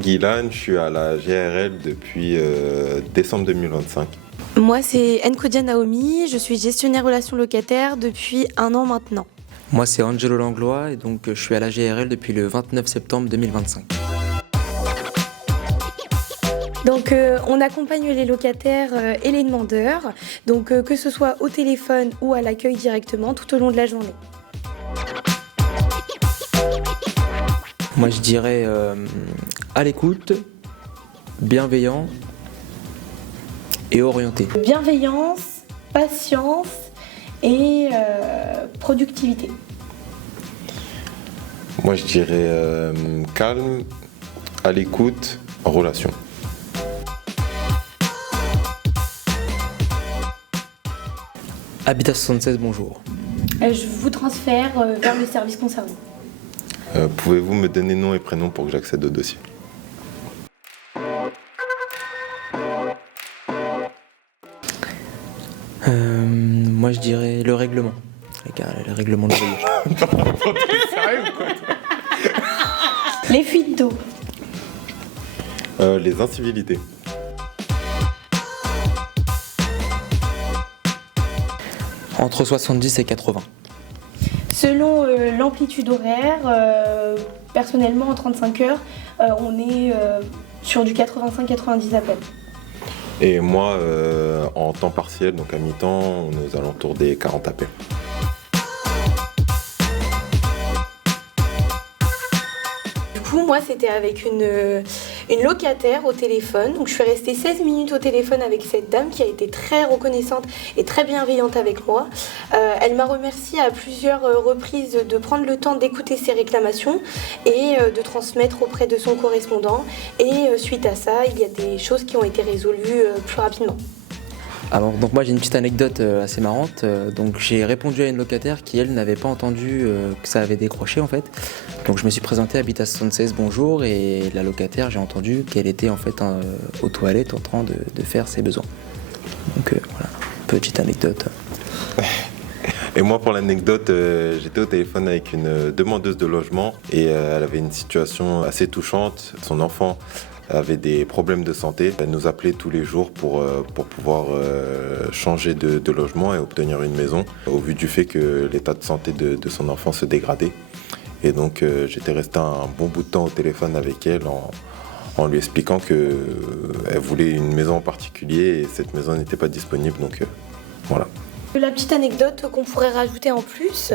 Tanguy Lan, je suis à la GRL depuis décembre 2025. Moi, c'est Nkodia Naomi, je suis gestionnaire relations locataires depuis 1 an maintenant. Moi, c'est Angelo Langlois et donc je suis à la GRL depuis le 29 septembre 2025. Donc on accompagne les locataires et les demandeurs, donc que ce soit au téléphone ou à l'accueil directement tout au long de la journée. Moi, je dirais à l'écoute, bienveillant et orienté. Bienveillance, patience et productivité. Moi, je dirais calme, à l'écoute, en relation. Habitat 76, bonjour. Je vous transfère vers le service concerné. Pouvez-vous me donner nom et prénom pour que j'accède au dossier? Moi, je dirais le règlement. Le règlement de loyer. Les fuites d'eau. Les incivilités. Entre 70 et 80. Selon l'amplitude horaire, personnellement en 35 heures, on est sur du 85-90 appels. Et moi, en temps partiel, donc à mi-temps, on est aux alentours des 40 appels. Du coup, moi, c'était avec une locataire au téléphone. Donc, je suis restée 16 minutes au téléphone avec cette dame qui a été très reconnaissante et très bienveillante avec moi. Elle m'a remercié à plusieurs reprises de prendre le temps d'écouter ses réclamations et de transmettre auprès de son correspondant. Et suite à ça, il y a des choses qui ont été résolues plus rapidement. Alors, donc moi j'ai une petite anecdote assez marrante. Donc j'ai répondu à une locataire qui elle n'avait pas entendu que ça avait décroché en fait. Donc je me suis présenté à Habitat 76 bonjour et la locataire j'ai entendu qu'elle était en fait aux toilettes en train de faire ses besoins. Donc voilà, petite anecdote. Et moi, pour l'anecdote, j'étais au téléphone avec une demandeuse de logement et elle avait une situation assez touchante. Son enfant avait des problèmes de santé. Elle nous appelait tous les jours pour pouvoir changer de logement et obtenir une maison, au vu du fait que l'état de santé de son enfant se dégradait. Et donc j'étais resté un bon bout de temps au téléphone avec elle en lui expliquant qu'elle voulait une maison en particulier et cette maison n'était pas disponible. Donc voilà. La petite anecdote qu'on pourrait rajouter en plus,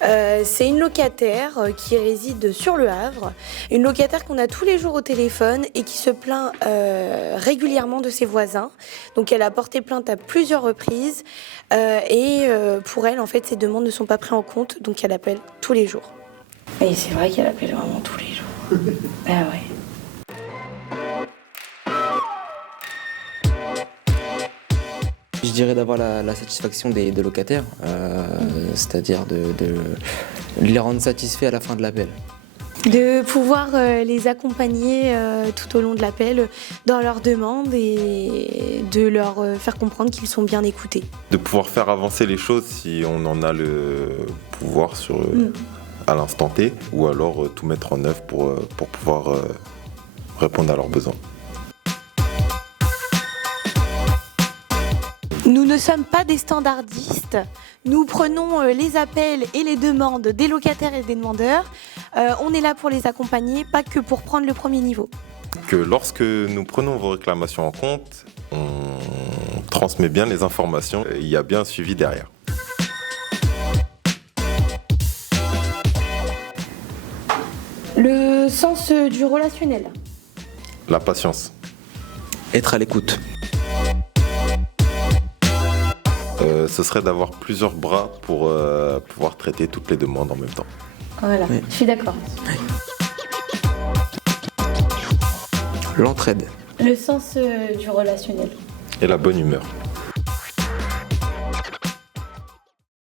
c'est une locataire qui réside sur le Havre, une locataire qu'on a tous les jours au téléphone et qui se plaint régulièrement de ses voisins. Donc elle a porté plainte à plusieurs reprises et pour elle, en fait, ses demandes ne sont pas prises en compte, donc elle appelle tous les jours. Et c'est vrai qu'elle appelle vraiment tous les jours. Ah ouais. Je dirais d'avoir la satisfaction des locataires, c'est-à-dire de les rendre satisfaits à la fin de l'appel. De pouvoir les accompagner tout au long de l'appel dans leurs demandes et de leur faire comprendre qu'ils sont bien écoutés. De pouvoir faire avancer les choses si on en a le pouvoir à l'instant T, ou alors tout mettre en œuvre pour pouvoir répondre à leurs besoins. Nous ne sommes pas des standardistes, nous prenons les appels et les demandes des locataires et des demandeurs. On est là pour les accompagner, pas que pour prendre le premier niveau. Que lorsque nous prenons vos réclamations en compte, on transmet bien les informations, il y a bien un suivi derrière. Le sens du relationnel. La patience. Être à l'écoute. Ce serait d'avoir plusieurs bras pour pouvoir traiter toutes les demandes en même temps. Voilà, oui. Je suis d'accord. L'entraide. Le sens du relationnel. Et la bonne humeur.